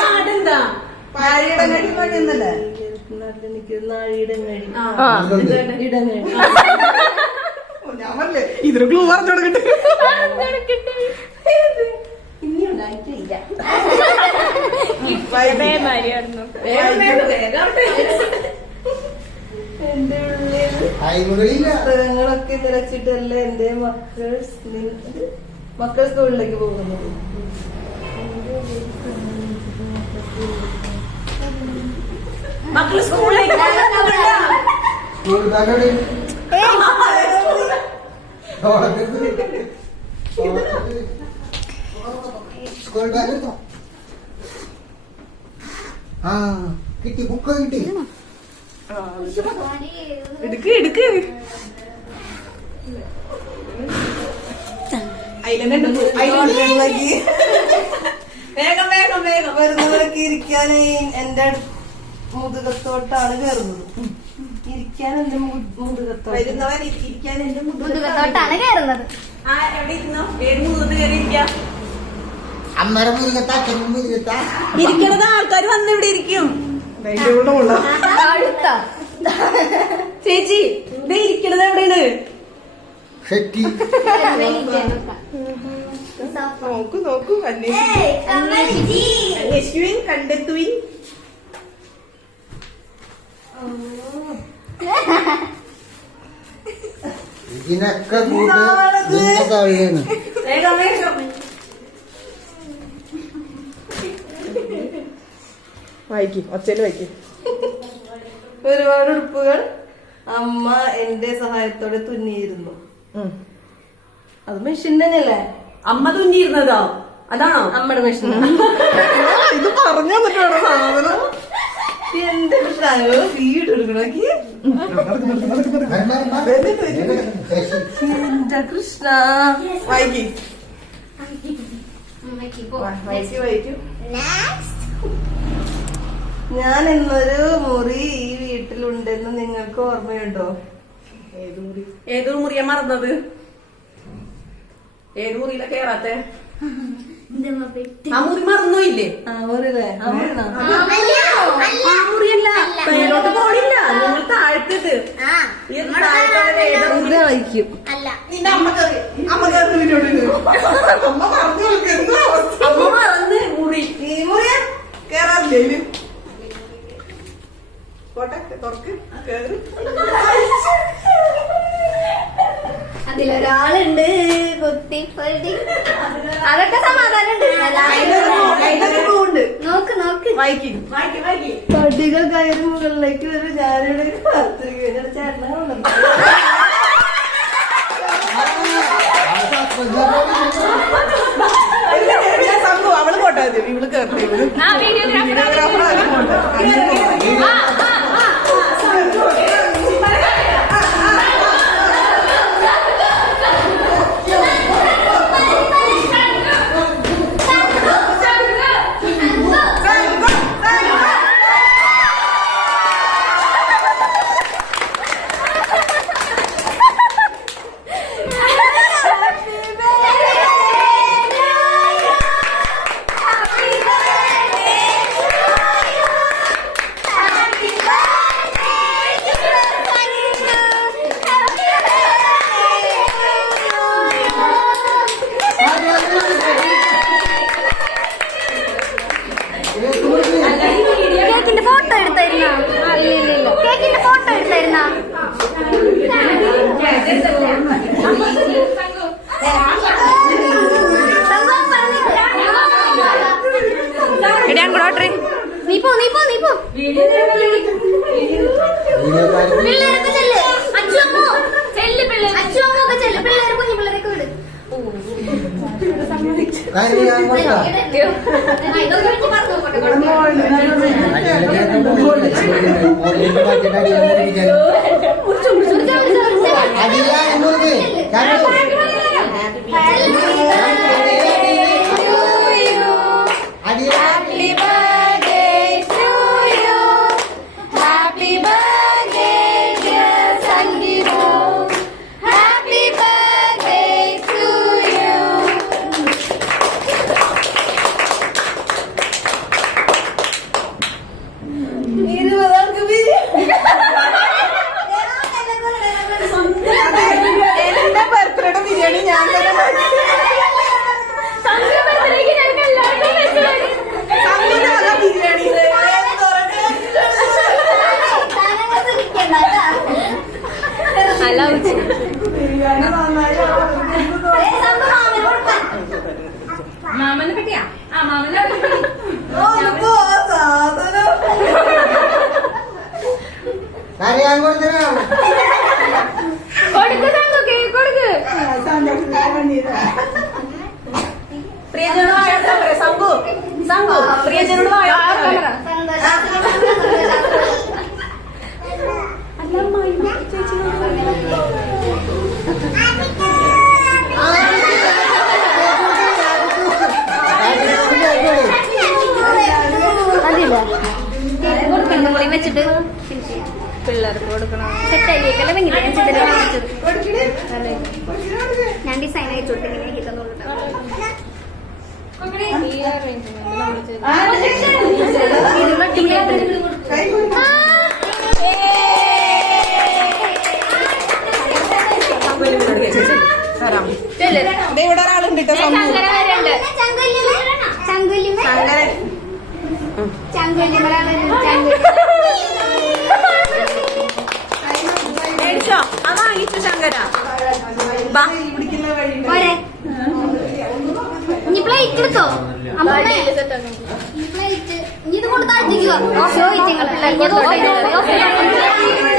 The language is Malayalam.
പാടെന്താ നാഴിയിടങ്ങഴി മഴയൊന്നല്ലേ നാഴിയിടങ്ങഴി ഞാൻ പറഞ്ഞേ ഇതൊരു ക്ലൂ പറഞ്ഞു കൊടുക്കട്ടെ. ഇനി ഉണ്ടായിട്ടില്ല. എന്റെ ഉള്ളിൽ പുസ്തകങ്ങളൊക്കെ നിറച്ചിട്ടല്ലേ എന്റെ മക്കൾ സ്കൂളിലേക്ക് പോകുന്നത്. മക്കൾ സ്കൂളിലേക്ക് കിട്ടി, ബുക്ക് കിട്ടി. എടുക്ക് എടുക്ക്. വേഗം വേഗം വേഗം വരുന്നവരൊക്കെ ഇരിക്കാനേ എന്റെ മുതുകത്തോട്ടാണ് കയറുന്നത്. ഇരിക്കാൻ എന്റെ മുതുകത്തോട്ട് വരുന്നവർ ഇരിക്കാൻ എന്റെ മുതുകത്തോട്ടാണ് കയറുന്നത്. എവിടെ ഇരുന്നോ? ഏത് മുതുകത്ത് കയറി ഇരിക്കാം? അമ്മയുടെ മുരുകത്താ, അച്ഛനും മുരുകത്താ. ഇരിക്കണത് ആൾക്കാർ വന്ന് ഇവിടെ ഇരിക്കും. ചേച്ചി ഇത് ഇരിക്കണത് എവിടെയാണ്? ഷെട്ടി. നോക്കൂ നോക്കൂ, അന്വേഷിക്കുവിൻ, കണ്ടെത്തുവിൻ. ഇതിനൊക്കെ കൂട്ട് താഴെയാണ്. വേഗം വേഗം വായിക്കും, ഒച്ചയിൽ വായിക്കും. ഒരുപാട് ഉടുപ്പുകൾ അമ്മ എന്റെ സഹായത്തോടെ തുന്നിയിരുന്നു. അത് മെഷീൻ തന്നെയല്ലേ? അമ്മ തുന്നിയിരുന്നതോ? അതാണോ അമ്മയുടെ മെഷീൻ? ഇത് പറഞ്ഞു തന്നിട്ടാണോ സാധനം? എന്റെ വീട് എടുക്കണോക്കി. എന്റെ കൃഷ്ണ വായിക്കും വായിക്കും. ഞാൻ എന്നൊരു മുറി ഈ വീട്ടിലുണ്ടെന്ന് നിങ്ങൾക്ക് ഓർമ്മയുണ്ടോ? ഏതൊരു മുറിയാ മറന്നത്? ഏത് മുറിയിലാ കേറാത്തെ? ആ മുറി മറന്നോയില്ലേ? ആ മുറിയില്ലേ? ആ മുറിയല്ല, മേലോട്ട് പോണില്ല. നിങ്ങൾ താഴത്തിട്ട് വായിക്കും. അല്ല, അമ്മ മറന്ന് മുറി. ഈ മുറിയാ കേറാറില്ലേ? കോട്ടെ തുറക്ക്, കേറി. അതിലൊരാളുണ്ട് കുത്തിപ്പൊടി. അതൊക്കെ സമാധാനം ഉണ്ട്. നോക്ക് നോക്ക്. വായിക്കും. പട്ടികൾ കയറി മുകളിലേക്ക് വരും. ഞാനിവിടെ പത്രിക ചേട്ടനെ സംഭവം അവള് പോട്ടെ, ഇവള് കേറട്ടെ. കേക്കിന്റെ ഫോട്ടോ എടുത്തായിരുന്നോ? കേക്കിന്റെ ഫോട്ടോ എടുത്തായിരുന്നോ? നീ പോ പിള്ളേരൊക്കെ ചെല്ല്. അച്ഛമ്മോ ചെല്ല്, പിള്ളേർ അച്ഛമ്മോ ഒക്കെ ചെല്ല്. പിള്ളേർ കുഞ്ഞു പിള്ളേരൊക്കെ വിട്. ഞാൻ കൊടുത്തരാം. കൊടുക്ക് സംഘു, കേക്ക് കൊടുക്ക്. പ്രിയജനോട് വായ തുറക്കാൻ പറ. സംഘു സംഘു പ്രിയജനോട് വായ തുറക്കാൻ പറ. കേക്ക് കൊടുക്കണ്ട പൊളി വെച്ചിട്ട് പിള്ളേർക്ക് കൊടുക്കണം. സെറ്റായിക്കല്ല ഞാൻ ഡിസൈൻ അയച്ചു കൊടുത്ത് ഇങ്ങനെ ആക്കി തന്നോളൂ. ഇവിടെ ഒരാളുണ്ട് കേട്ടോ. മേടിച്ചോ? ആ വാങ്ങിച്ചു ശങ്കര. ബാ. ഇനി പ്ലേറ്റ് എടുത്തോ അമ്മേ. പ്ലേറ്റ് ഇനി ഇത് കൊണ്ട് താഴ്ത്തിക്കുക.